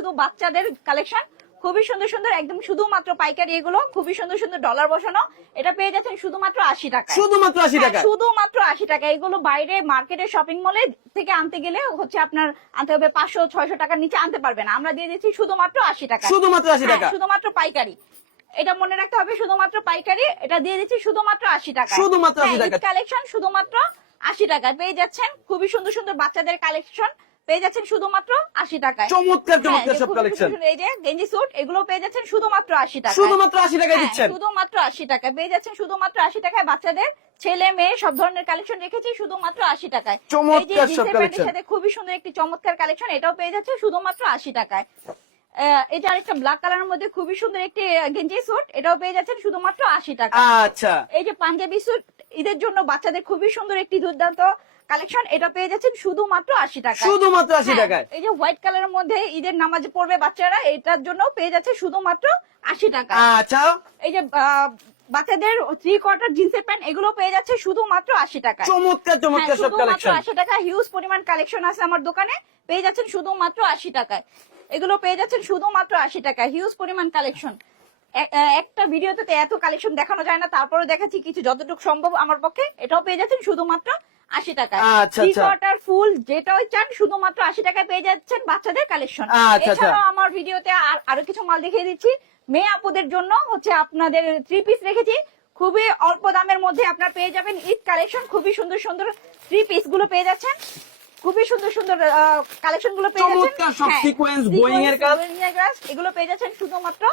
শুধু বাচ্চাদের কালেকশন, খুবই সুন্দর সুন্দর, একদম শুধুমাত্র পাইকারি, এগুলো খুবই সুন্দর সুন্দর ডলার বসানো। এটা পেয়ে যাচ্ছেন শুধুমাত্র 80 টাকা, শুধুমাত্র 80 টাকা, শুধুমাত্র 80 টাকা। এগুলো বাইরে মার্কেটে শপিং মলে থেকে আনতে গেলে হচ্ছে আপনার আনতে হবে 500-600 টাকার নিচে আনতে পারবে না, আমরা দিয়ে দিচ্ছি শুধুমাত্র 80 টাকা, শুধুমাত্র 80 টাকা, শুধুমাত্র পাইকারি। এটা মনে রাখতে হবে, শুধুমাত্র পাইকারি, এটা দিয়ে দিচ্ছি শুধুমাত্র 80 টাকা, শুধুমাত্র 80 টাকা কালেকশন শুধুমাত্র 80 টাকা পেয়ে যাচ্ছেন। খুবই সুন্দর সুন্দর বাচ্চাদের কালেকশন পেয়ে যাচ্ছেন শুধুমাত্র 80 টাকায়। চমৎকার চমৎকার সব কালেকশন। এই যে গেঞ্জি স্যুট, এগুলো পেয়ে যাচ্ছেন শুধুমাত্র 80 টাকা, শুধুমাত্র 80 টাকায় দিচ্ছেন, শুধুমাত্র 80 টাকা পেয়ে যাচ্ছেন, শুধুমাত্র 80 টাকায়। বাচ্চাদের ছেলে মেয়ে সব ধরনের কালেকশন রেখেছি শুধুমাত্র 80 টাকায়। চমৎকার সব কালেকশন, সাথে খুবই সুন্দর একটি চমৎকার কালেকশন, এটাও পেয়ে যাচ্ছে শুধুমাত্র 80 টাকায়। এটা আরেকটা ব্ল্যাক কালারের মধ্যে খুবই সুন্দর একটি গেঞ্জি স্যুট, এটাও পেয়ে যাচ্ছেন শুধুমাত্র 80 টাকা। আচ্ছা, এই যে পাঞ্জাবি স্যুট, ঈদের জন্য বাচ্চাদের খুবই সুন্দর একটি দুর্দান্ত কালেকশন, এটা পেয়ে যাচ্ছেন শুধুমাত্র 80 টাকা, শুধুমাত্র 80 টাকায়। এই যে হোয়াইট কালারের মধ্যে ঈদের নামাজ পড়বে বাচ্চারা, এটার জন্য পেয়ে যাচ্ছে শুধুমাত্র 80 টাকা। আচ্ছা, এই যে বাচ্চাদের 3/4 জিন্সের প্যান্ট, এগুলো পেয়ে যাচ্ছে শুধুমাত্র 80 টাকা। চমৎকার চমৎকার সব কালেকশন, 80 টাকা। হিউজ পরিমাণ কালেকশন আছে আমার দোকানে, পেয়ে যাচ্ছেন শুধুমাত্র 80 টাকায়। এগুলো পেয়ে যাচ্ছেন শুধুমাত্র 80 টাকা, হিউজ পরিমাণ কালেকশন। একটা ভিডিওতে তো এত কালেকশন দেখানো যায় না, তারপরে দেখাচ্ছি কিছু যতটুকু সম্ভব আমার পক্ষে। এটাও পেয়ে যাচ্ছেন শুধুমাত্র 80 টাকায়। আচ্ছা, আচ্ছা। 3/4 ফুল যেটাই চান শুধুমাত্র 80 টাকায় পেয়ে যাচ্ছেন বাচ্চাদের কালেকশন। আচ্ছা, এছাড়াও আমার ভিডিওতে আরো কিছু মাল দেখিয়ে দিচ্ছি। মেয়ে আপুদের জন্য হচ্ছে আপনাদের 3 পিস রেখেছি, খুবই অল্প দামের মধ্যে আপনারা পেয়ে যাবেন ঈদ কালেকশন। খুবই সুন্দর সুন্দর 3 পিস গুলো পেয়ে যাচ্ছেন, খুবই সুন্দর সুন্দর কালেকশন গুলো পেয়ে যাচ্ছেন। চমৎকার সব সিকোয়েন্স, বোয়িং এর কাজ, এগুলো পেয়ে যাচ্ছেন শুধুমাত্র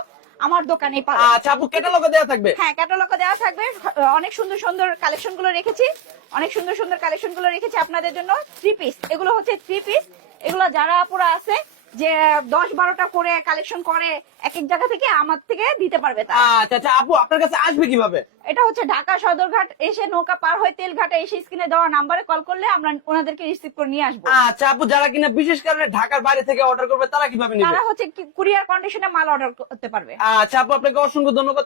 আমার দোকানে। আচ্ছা আপু, ক্যাটালগে দেওয়া থাকবে? হ্যাঁ, ক্যাটালগে দেওয়া থাকবে। অনেক সুন্দর সুন্দর কালেকশন গুলো রেখেছি, অনেক সুন্দর সুন্দর কালেকশন গুলো রেখেছি আপনাদের জন্য। 3 পিস, এগুলো হচ্ছে 3 পিস। এগুলো যারা আপুরা আছে যে 10-12টা করে কালেকশন করে এক এক জায়গা থেকে, আমার থেকে দিতে পারবে তা। আচ্ছা আচ্ছা আপু, আপনার কাছে আসবে কিভাবে? এটা হচ্ছে ঢাকা সদরঘাট এসে নৌকা পার হয়ে তেলঘাটে এসে স্ক্রিনে দেওয়া নাম্বারে কল করলে আমরা ওনাদেরকে রিসিভ করে নিয়ে আসবো। আচ্ছা আপু, যারা কিনা বিশেষ কারণে ঢাকার বাইরে থেকে অর্ডার করবে তারা কিভাবে নেবে? তারা হচ্ছে কুরিয়ার কন্ডিশনে মাল অর্ডার করতে পারবে। আচ্ছা আপু, আপনাকে অসংখ্য ধন্যবাদ।